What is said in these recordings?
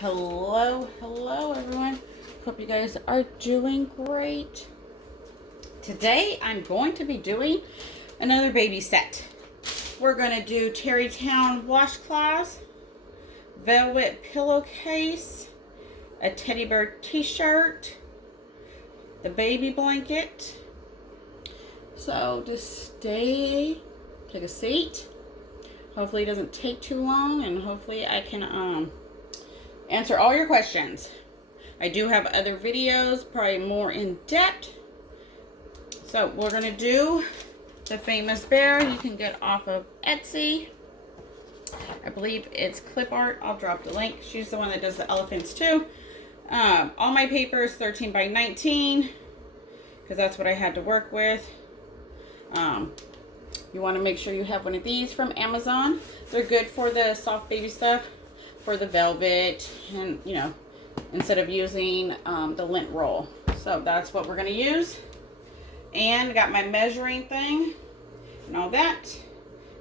Hello everyone. Hope you guys are doing great. Today I'm going to be doing another baby set. We're going to do Terrytown washcloths, velvet pillowcase, a teddy bear t-shirt, the baby blanket. So just take a seat. Hopefully it doesn't take too long, and hopefully I can answer all your questions. I do have other videos, probably more in depth. So we're gonna do the famous bear. You can get off of Etsy. I believe it's Clip Art. I'll drop the link. She's the one that does the elephants too. All my papers 13 by 19 because that's what I had to work with. You want to make sure you have one of these from Amazon. They're good for the soft baby stuff, for the velvet, and you know, instead of using the lint roll. So that's what we're going to use. And got my measuring thing and all that.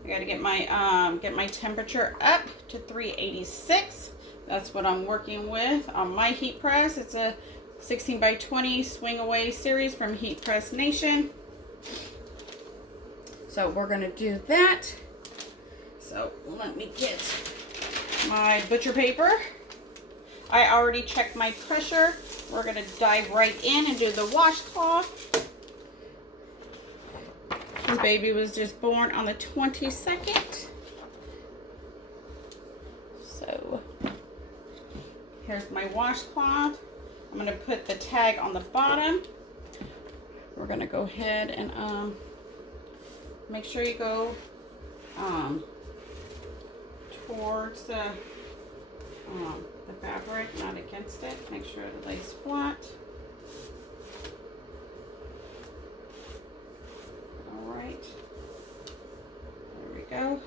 I got to get my temperature up to 386. That's what I'm working with on my heat press. It's a 16 by 20 swing away series from Heat Press Nation. So we're going to do that. So let me get my butcher paper. I already checked my pressure. We're going to dive right in and do the washcloth. This baby was just born on the 22nd. So here's my washcloth. I'm going to put the tag on the bottom. We're going to go ahead and make sure you go towards the fabric, not against it. Make sure it lays flat. All right, there we go.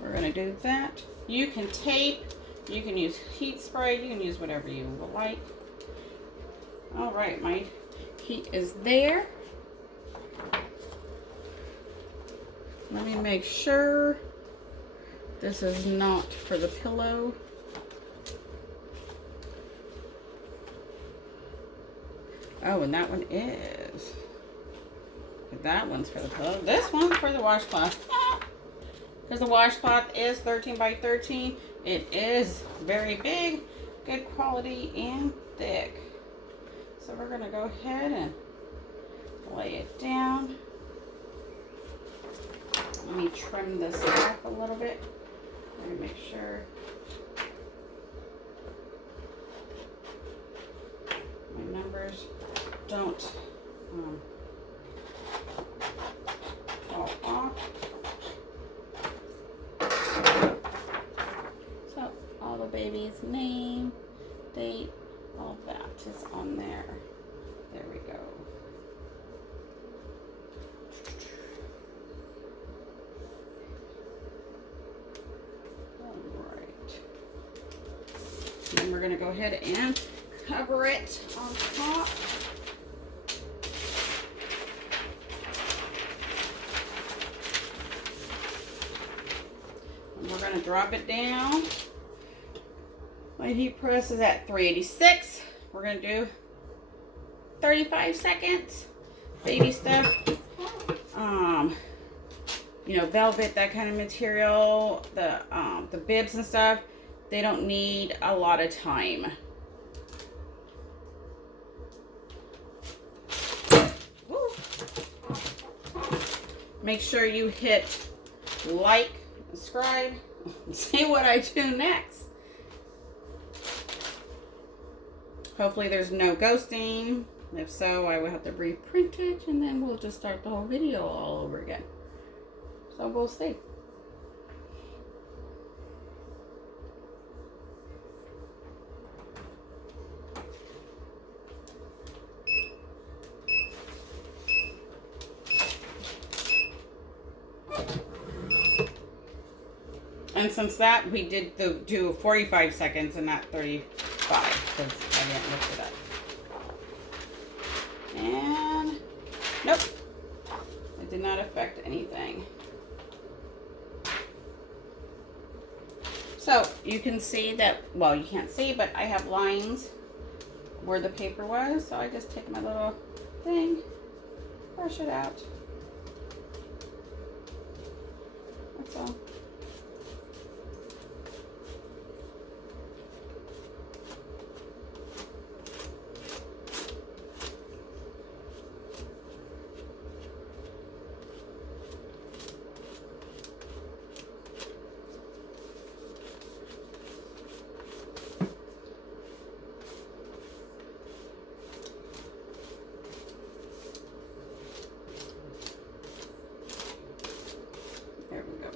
We're gonna do that. You can tape, you can use heat spray, you can use whatever you like. All right, my heat is there. Let me make sure this is not for the pillow. Oh, and that one is. That one's for the pillow. This one's for the washcloth. Because the washcloth is 13 by 13. It is very big, good quality, and thick. So we're going to go ahead and lay it down. Let me trim this off a little bit. Let me make sure my numbers don't fall off. So all the baby's name, date, all that is on there. There we go. And we're going to go ahead and cover it on top. And we're going to drop it down. My heat press is at 386. We're going to do 35 seconds. Baby stuff. You know, velvet, that kind of material, the bibs and stuff. They don't need a lot of time. Woo. Make sure you hit like, subscribe, and see what I do next. Hopefully there's no ghosting. If so, I will have to reprint it, and then we'll just start the whole video all over again. So we'll see. And since that, we did do 45 seconds and not 35, because I didn't lift it up. And nope, it did not affect anything. So you can see that, well, you can't see, but I have lines where the paper was. So I just take my little thing, brush it out. That's all. There we go.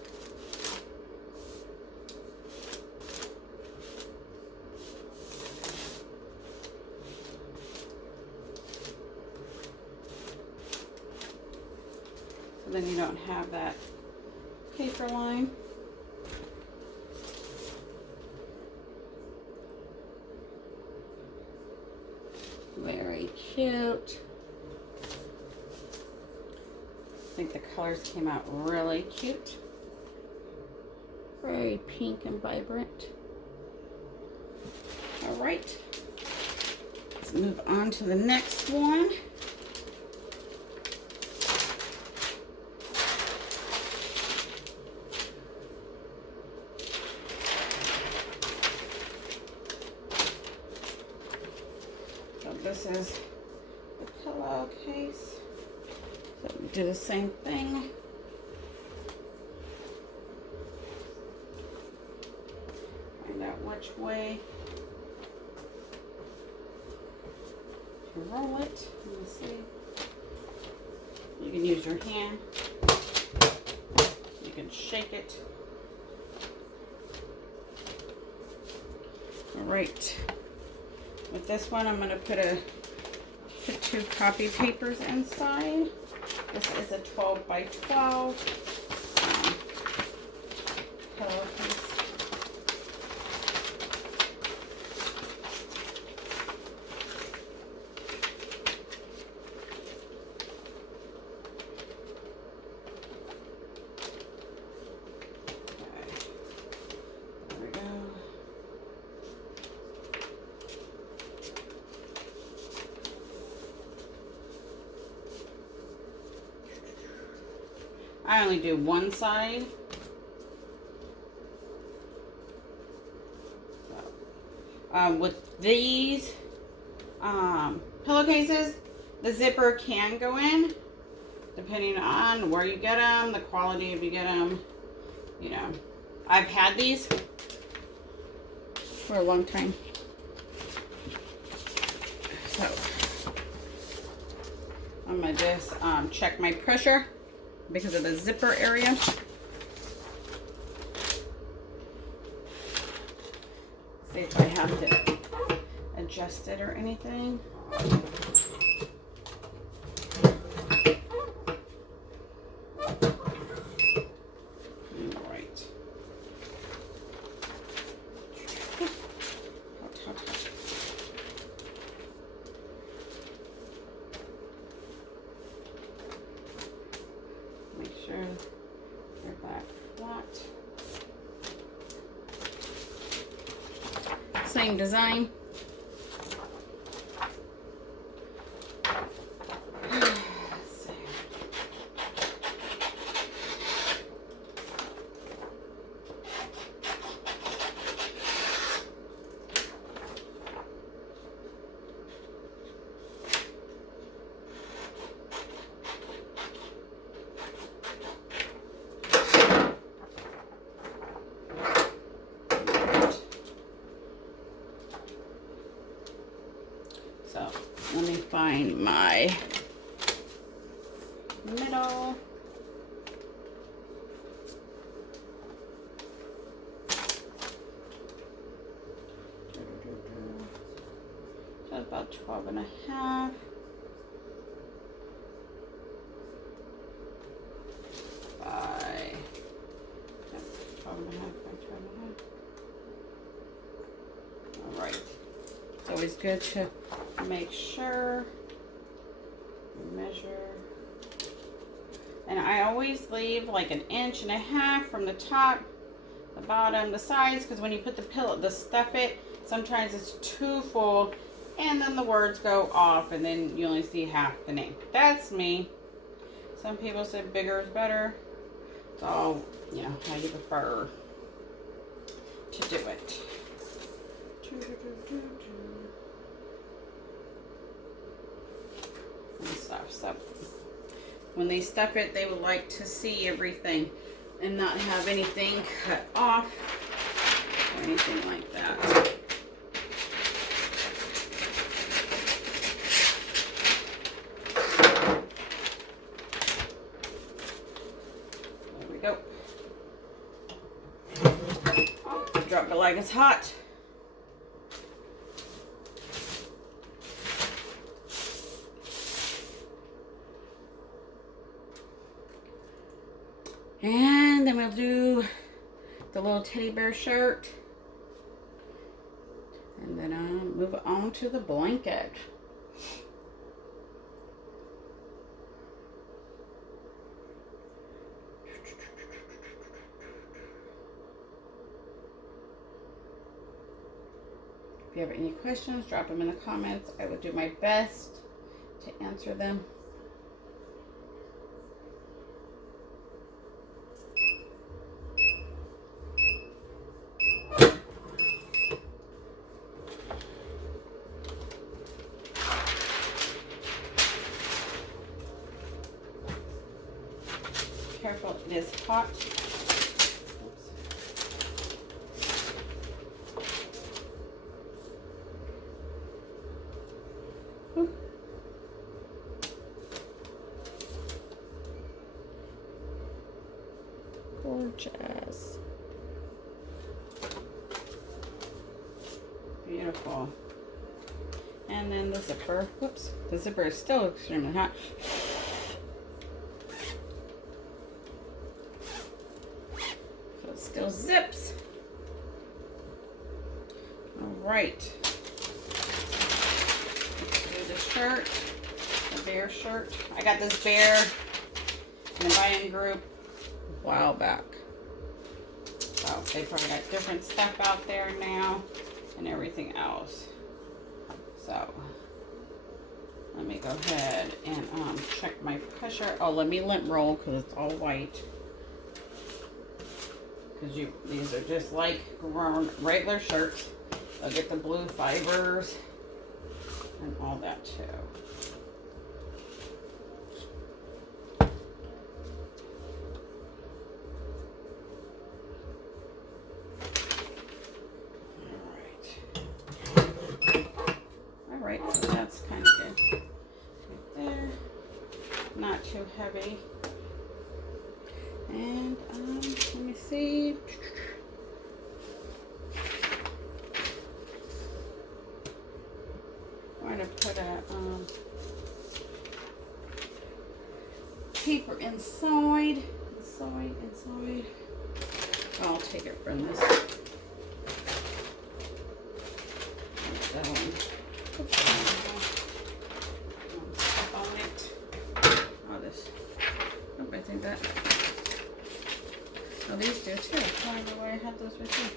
So then you don't have that paper line. Very cute. I think the colors came out really cute. Very pink and vibrant. All right, let's move on to the next one. So this is the pillowcase. So we do the same thing. Find out which way to roll it. Let me see. You can use your hand. You can shake it. All right. With this one, I'm going to put two copy papers inside. This is a 12 by 12 pillowcase. There we go. I only do one side. So, with these pillowcases, the zipper can go in, depending on where you get them, the quality if you get them. You know, I've had these for a long time. So, I'm going to just check my pressure because of the zipper area. See if I have to adjust it or anything. All right. Make sure they're back flat. Same design. So let me find my middle. So about 12 and a half. By 12 and a half by 12 and a half. All right. It's always good to make sure, measure, and I always leave like 1.5 inches from the top the bottom, the sides, because when you put the pillow, the stuff it, sometimes it's too full, and then the words go off, and then you only see half the name. That's me. Some people say bigger is better. It's all, you know, how you prefer to do it. And stuff. So when they stuff it, they would like to see everything and not have anything cut off or anything like that. There we go. Oh, drop it like it's hot. And then we'll do the little teddy bear shirt. And then I'll move on to the blanket. If you have any questions, drop them in the comments. I will do my best to answer them. Careful, it is hot. Oops. Ooh. Gorgeous. Beautiful. And then the zipper. Whoops. The zipper is still extremely hot. Still zips. All right. Let's do the shirt, the bear shirt. I got this bear in a buy-in group a while back. So they probably got different stuff out there now and everything else. So let me go ahead and check my pressure. Oh, let me lint roll because it's all white. Because these are just like regular shirts. They'll get the blue fibers and all that too. Alright, so that's kind of good. Right there. Not too heavy. And let me see. I'm going to put a paper inside. I'll take it from this. That one. Stuff on it. Oh, this. Nope, I think that. Oh, these do too. I don't know why I have those right here.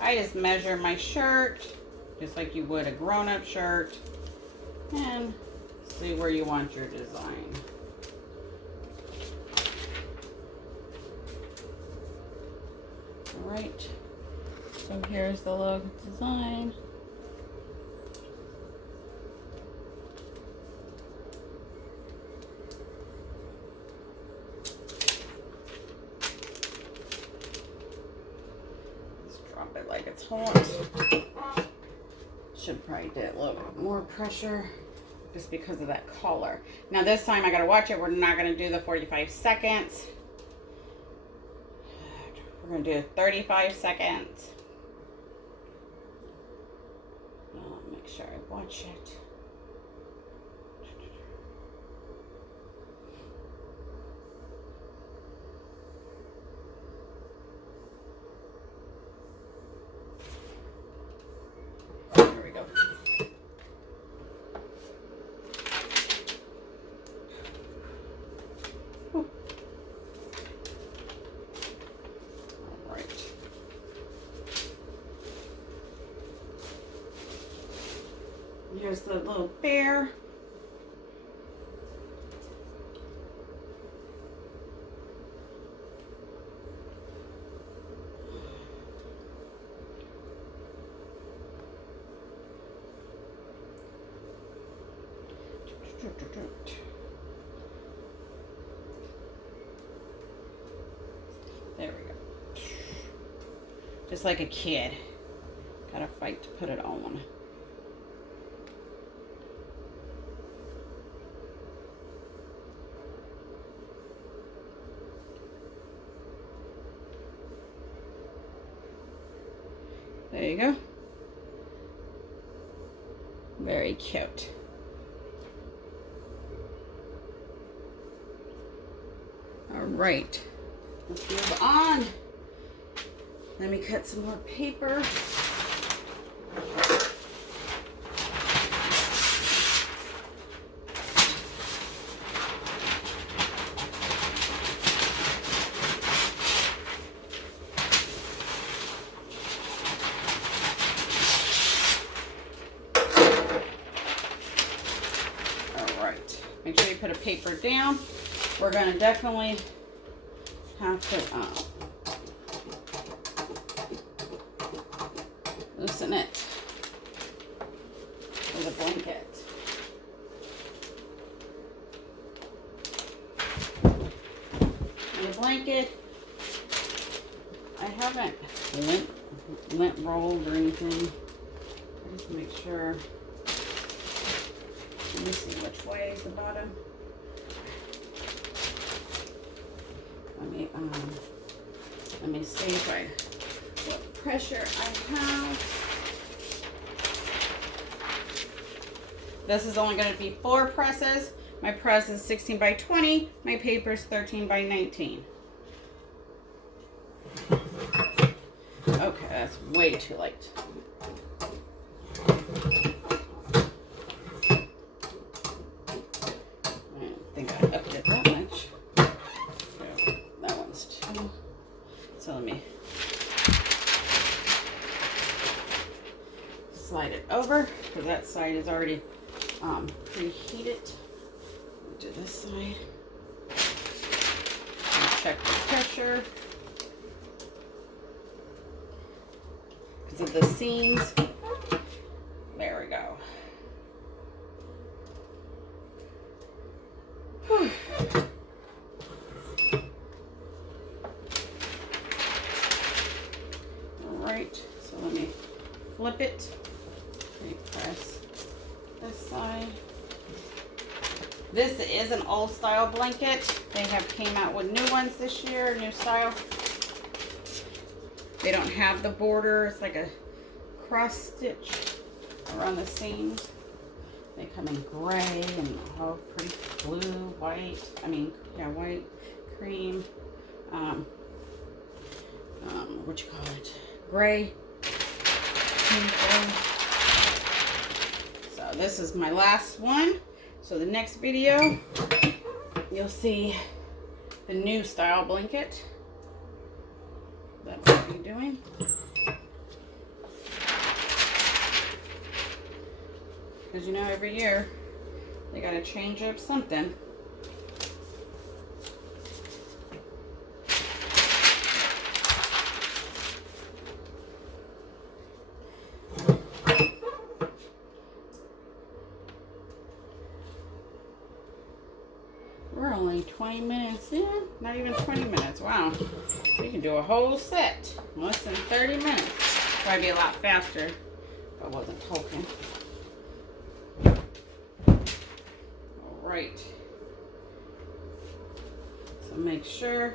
I just measure my shirt, just like you would a grown-up shirt, and see where you want your design. Alright, so here's the logo design. Just drop it like it's hot. Should probably do a little bit more pressure just because of that collar. Now this time I gotta watch it. We're not gonna do the 45 seconds. We're going to do 35 seconds. Make sure I watch it. Here's the little bear. There we go. Just like a kid. Gotta fight to put it on. There you go. Very cute. All right, let's move on. Let me cut some more paper. Make sure you put a paper down. We're going to definitely have to loosen it with a blanket. And the blanket, I haven't lint rolled or anything. Just to make sure. Let me see which way is the bottom. Let me see what pressure I have. This is only going to be 4 presses. My press is 16 by 20. My paper is 13 by 19. Okay, that's way too light. So let me slide it over because that side is already preheated. Do this side. Check the pressure because of the seams. There we go. Whew. So let me flip it. Let me press this side. This is an old style blanket. They have came out with new ones this year, new style. They don't have the border. It's like a cross stitch around the seams. They come in gray and pretty blue, white. White, cream. What you call it? Gray. So this is my last one. So the next video, you'll see the new style blanket. That's what I'm doing. Because every year they gotta change up something. We're only 20 minutes in. Not even 20 minutes. Wow. You can do a whole set. Less than 30 minutes. Probably be a lot faster if I wasn't talking. Alright. So make sure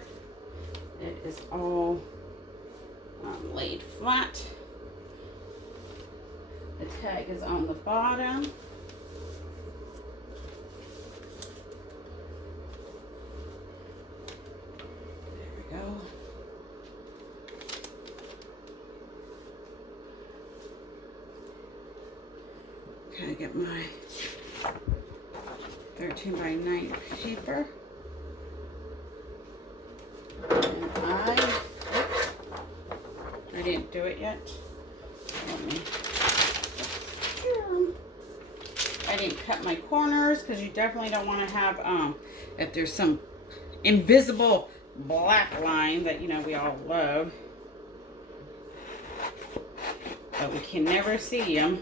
it is all laid flat. The tag is on the bottom. Go. Okay, I get my 13 by 9 paper. And I didn't do it yet. Let me. I didn't cut my corners because you definitely don't want to have, if there's some invisible black line that, you know, we all love. But we can never see them.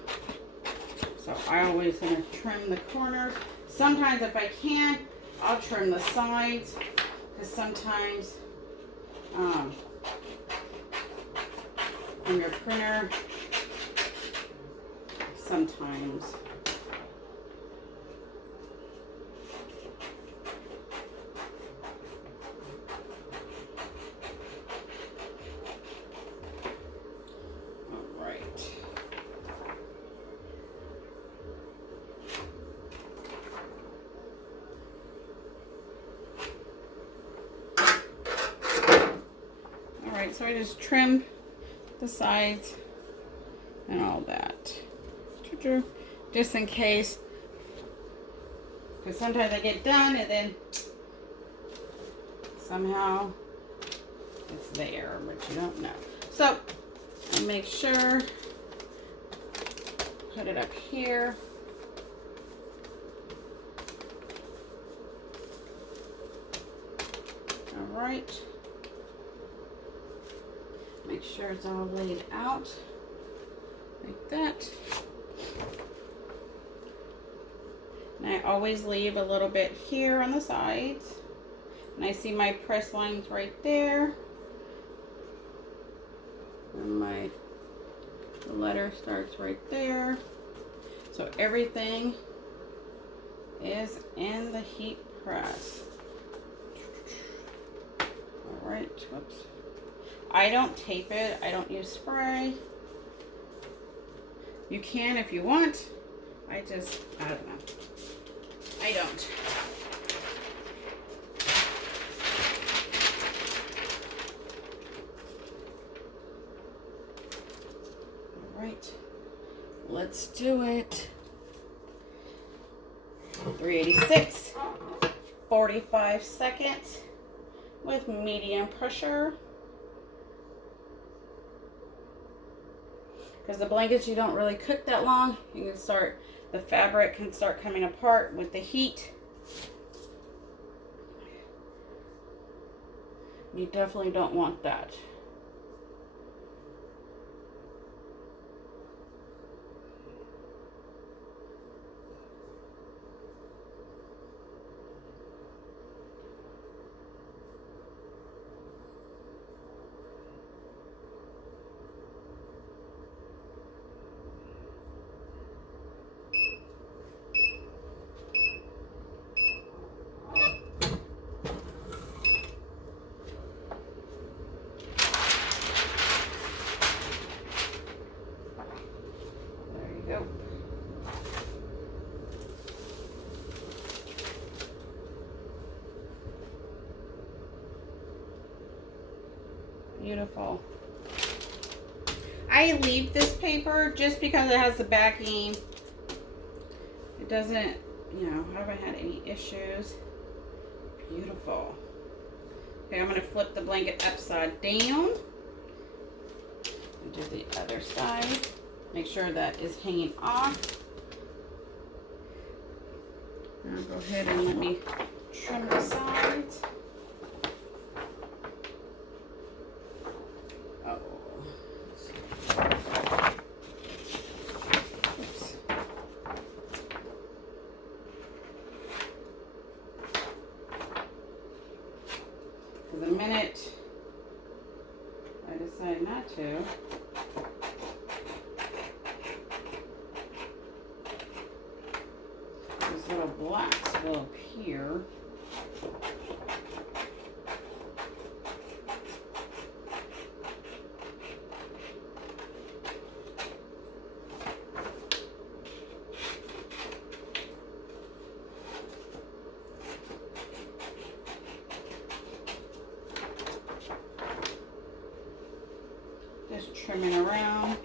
So I always going to trim the corners. Sometimes if I can, I'll trim the sides. Because sometimes in your printer, sometimes so I just trim the sides and all that, just in case, because sometimes I get done and then somehow it's there, but you don't know. So I make sure, put it up here. All right. Make sure it's all laid out like that. And I always leave a little bit here on the sides. And I see my press lines right there. And the letter starts right there. So everything is in the heat press. All right, whoops. I don't tape it. I don't use spray. You can if you want. I don't know. I don't. All right. Let's do it. 386. 45 seconds with medium pressure. Because the blankets, you don't really cook that long. You can start, the fabric can start coming apart with the heat. You definitely don't want that. Beautiful. I leave this paper just because it has the backing. It doesn't, you know, I haven't had any issues. Beautiful. Okay, I'm going to flip the blanket upside down. And do the other side. Make sure that is hanging off. Now go ahead and let me trim the sides. The minute I decide not to, these little blacks will appear. Just trimming around.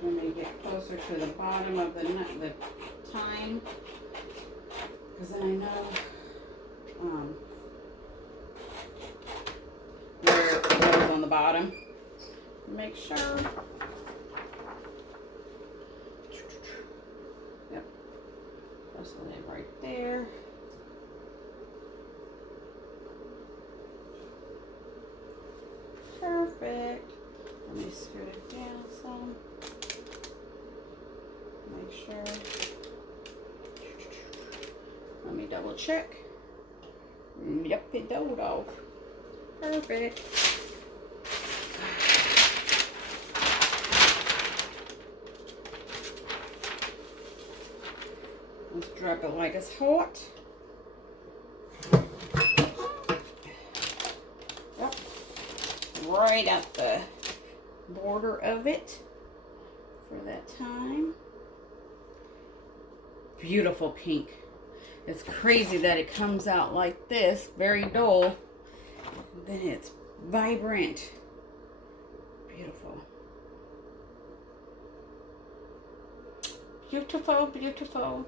When they get closer to the bottom of the time, because then I know where bottom. Make sure. Yep. That's it right there. Perfect. Let me scoot it down some. Make sure. Let me double check. Yep, it does. Perfect. Let's drop it like it's hot. Yep. Right at the border of it for that time. Beautiful pink. It's crazy that it comes out like this, very dull. Then it's vibrant. Beautiful. Beautiful, beautiful.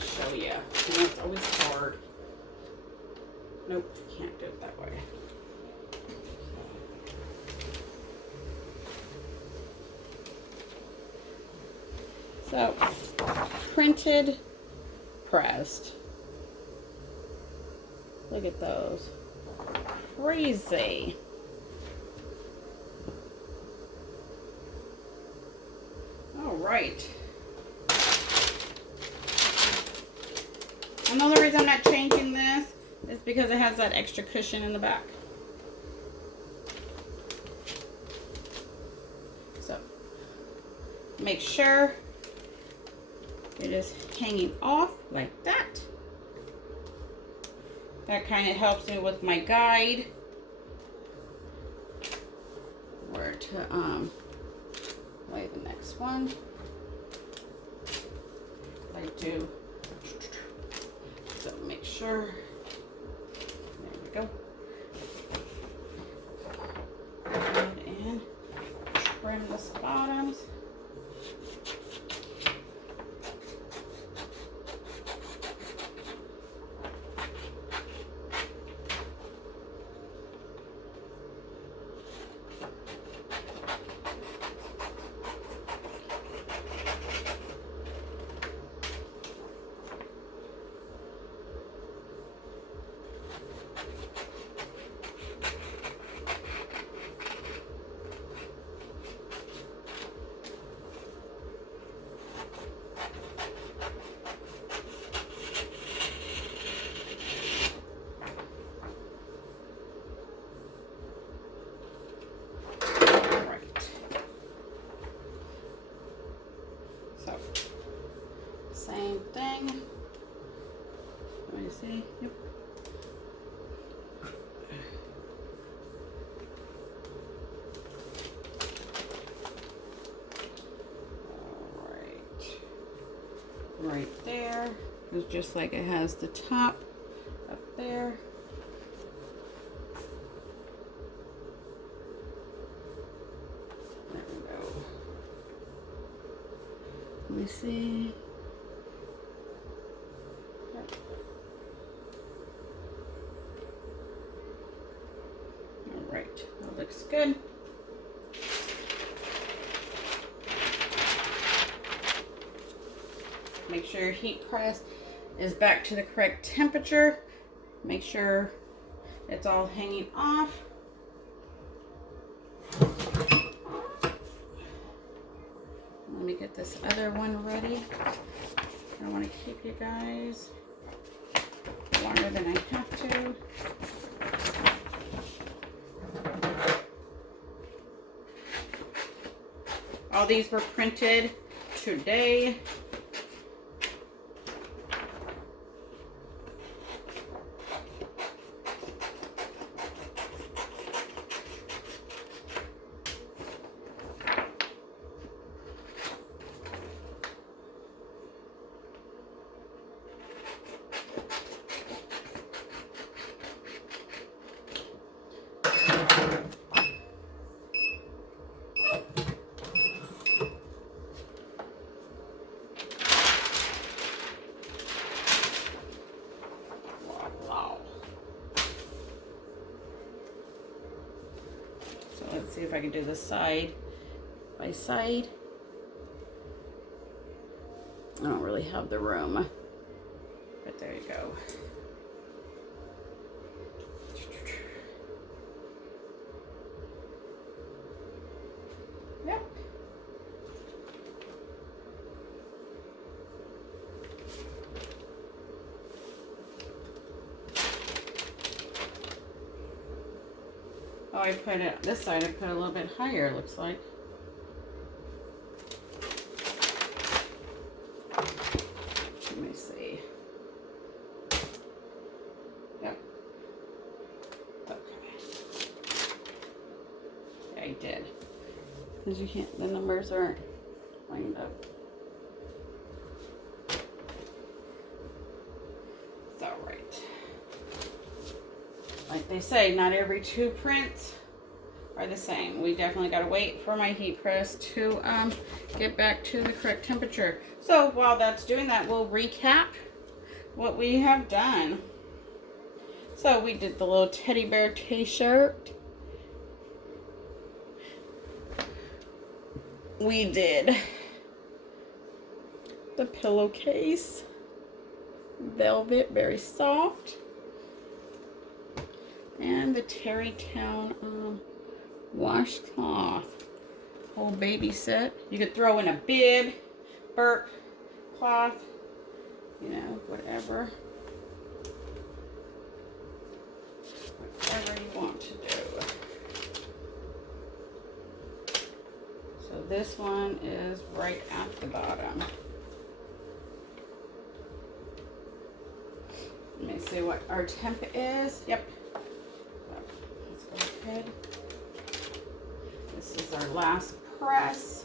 Show you. It's always hard. Nope, can't do it that way. So, printed, pressed. Look at those. Crazy. All right. Another reason I'm not changing this is because it has that extra cushion in the back. So, make sure it is hanging off like that. That kind of helps me with my guide. Where to lay the next one. I do. So make sure, there we go. Go ahead and trim the bottoms. Same thing. Let me see. Yep. Right there. It's just like it has the top up there. There we go. Let me see. All right, that looks good. Make sure your heat press is back to the correct temperature. Make sure it's all hanging off. Let me get this other one ready. I don't want to keep you guys longer than I have to. All these were printed today. Let's see if I can do this side by side. I don't really have the room, but there you go. Yep. Oh, I put it, this side I put a little bit higher, it looks like. Let me see. Yep. Okay. Yeah, I did. Because you can't, the numbers aren't lined up. It's all right. Like they say, not every two prints are the same. We definitely got to wait for my heat press to get back to the correct temperature. So while that's doing that, we'll recap what we have done. So we did the little teddy bear t-shirt. We did the pillowcase, velvet, very soft. And the Terrytown washcloth, whole baby set. You could throw in a bib, burp, cloth, you know, whatever you want to do. So this one is right at the bottom. Let me see what our temp is. Yep. Let's go ahead. This is our last press.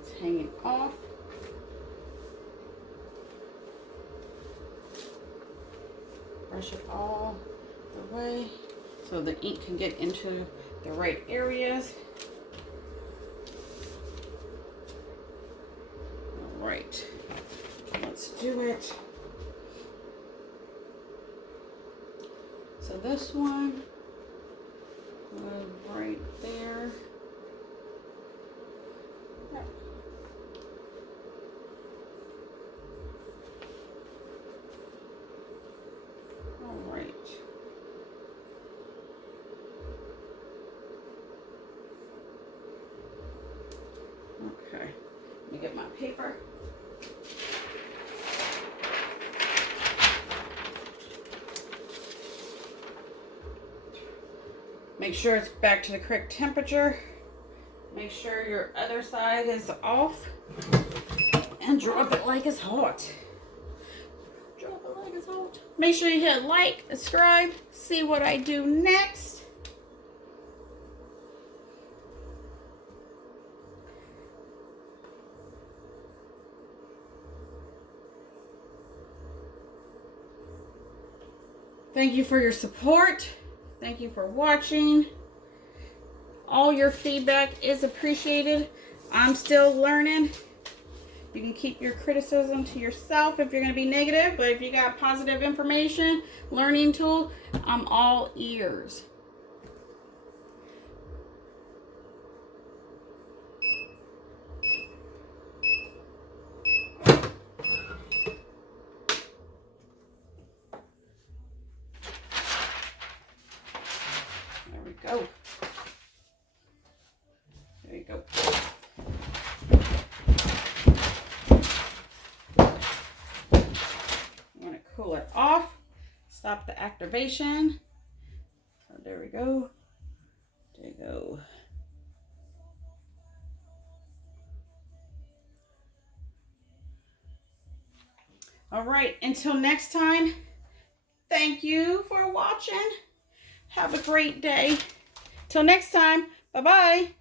It's hanging off. Brush it all the way so the ink can get into the right areas. All right, let's do it. So this one was right there. Yep. All right. Okay, let me get my paper. Make sure it's back to the correct temperature. Make sure your other side is off. And drop it like it's hot. Drop it like it's hot. Make sure you hit like, subscribe, see what I do next. Thank you for your support. Thank you for watching. All your feedback is appreciated. I'm still learning. You can keep your criticism to yourself if you're going to be negative, but if you got positive information, learning tool, I'm all ears. There we go. There you go. You want to cool it off. Stop the activation. So there we go. go. All right, until next time, thank you for watching. Have a great day. Till next time, bye-bye.